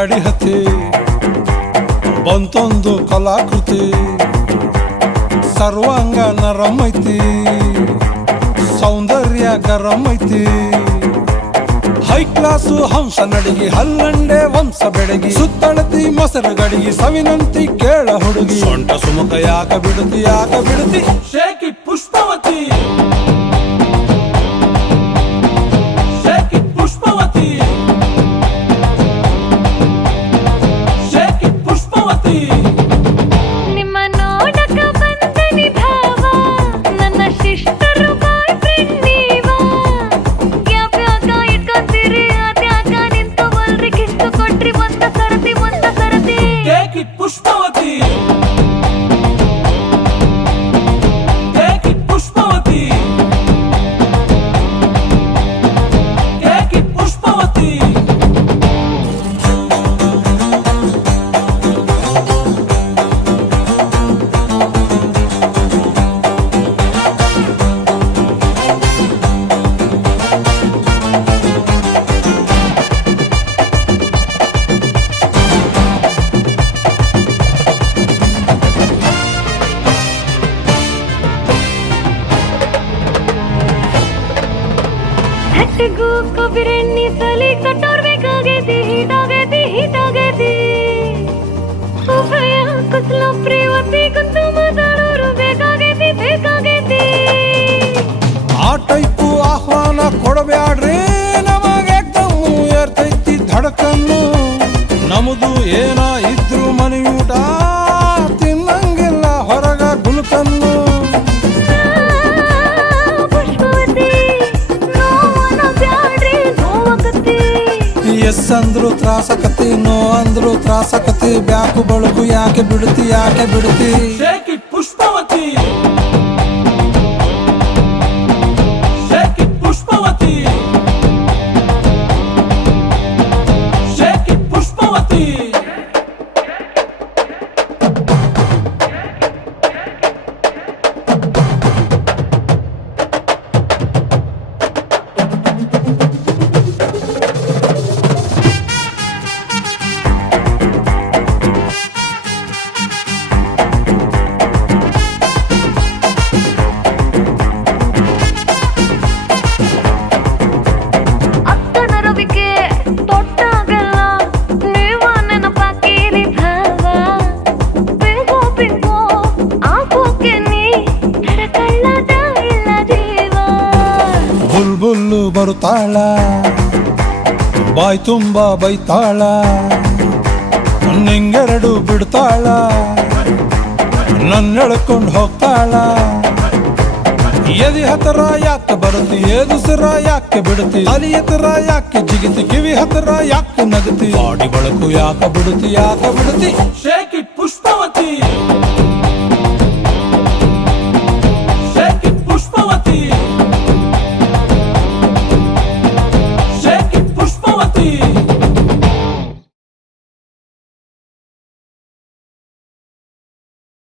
ಗಾಡಿ ಹತ್ತಿ ಬಂತೊಂದು ಕಲಾಕೃತಿ ಸರ್ವಾಂಗ ನರಂ ಐತಿ ಸೌಂದರ್ಯ ಗರಂ ಐತಿ ಹೈ ಕ್ಲಾಸು ಹಂಸ ನಡಿಗಿ ಹಲ್ಲಂಡೆ ವಂಶ ಬೆಡಗಿ ಸುತ್ತಳತಿ ಮೊಸರು ಗಡಿಗಿ ಸವಿನಂತಿ ಕೇಳ ಹುಡುಗಿ ಸೊಂಟ ಸುಮುಖ ಯಾಕ ಬಿಡುತ್ತಿ shaky Pushpavati shaky Pushpavati shaky Pushpavati ನಿಮ್ಮ ನೋಡಕ ಬಂದನಿ ಭಾವ ನನ್ನ ಸಿಸ್ಟರ್ ಬಾಯ್ ಫ್ರೆಂಡ್ ನೀವಾ ಯಾವ್ಯಾಗ ಇಟ್ಕೊಂತೀರಿ ಅದ್ಯಾಗ ನಿಂತವಲ್ರಿ ಕಿತ್ತು ಕೊಟ್ರಿ ಒಂದ ಸರತಿ shaky Pushpavati shaky Pushpavati shaky Pushpavati ಹಟ್ಟಿಗೂ ಕೊಬ್ಬಿರೆಣ್ಣಿ ಸಲಿ ಕಟ್ಟೋರ್ ಬೇಕಾಗೈತಿ ಹೀಟಾಗೈತಿ ಉಭಯ ಕುಸಲ ಪ್ರೇವತಿ ಕುಂತು ಮಾತಾಡೋರು ಬೇಕಾಗೈತಿ ಆ ಟೈಪು ಆಹ್ವಾನ ಕೊಡಬ್ಯಾಡ್ರಿ ನಮಗೆ ಏರ್ತೈತಿ ಧಡಕನ್ನು ನಮ್ದು ಏನ ಇದ್ರು ಮನೆಯೂಟ ತಿನ್ನಂಗಿಲ್ಲ ಹೊರಗ ಗುಲ್ಕನ್ನು ಎಸ್ ಅಂದ್ರು ತ್ರಾಸಕತಿ ನೋ ಅಂದ್ರು ತ್ರಾಸಕತಿ ಬ್ಯಾಕು ಬಳಗು ಯಾಕೆ ಬಿಡುತ್ತಿ shaky Pushpavati shaky Pushpavati shaky Pushpavati ಅಕ್ಕನ ರವಿಕೆ ತೊಟ್ಟಾಗಲ್ಲ ನೀವ ನೆನಪಾಕಿರಿ ಭಾವ ಪಿಂಕೋ ಆಗೋಕೆ ನೀ ತಡಕಳ್ಳದ ಇಲ್ಲ ಜೀವ ಬುಲ್ಬುಲ್ಲು ಬರುತ್ತಾಳ ಬಾಯ್ ತುಂಬ ಬೈತಾಳ ನಿಂಗೆರಡು ಬಿಡ್ತಾಳ ನನ್ನೆಳ್ಕೊಂಡು ಹೋಗ್ತಾಳ ಎದಿ ಹತ್ರ ಯಾಕೆ ಬರುತ್ತಿ ಏದುಸಿರ ಯಾಕೆ ಬಿಡುತ್ತಿ ಅಲಿ ಎತ್ತರ ಯಾಕೆ ಜಿಗಿತಿ ಕಿವಿ ಹತ್ರ ಯಾಕೆ ನಗತಿ ಬಾಡಿ ಬಳಕು ಯಾಕೆ ಬಿಡುತ್ತಿ ಶೇಕಿ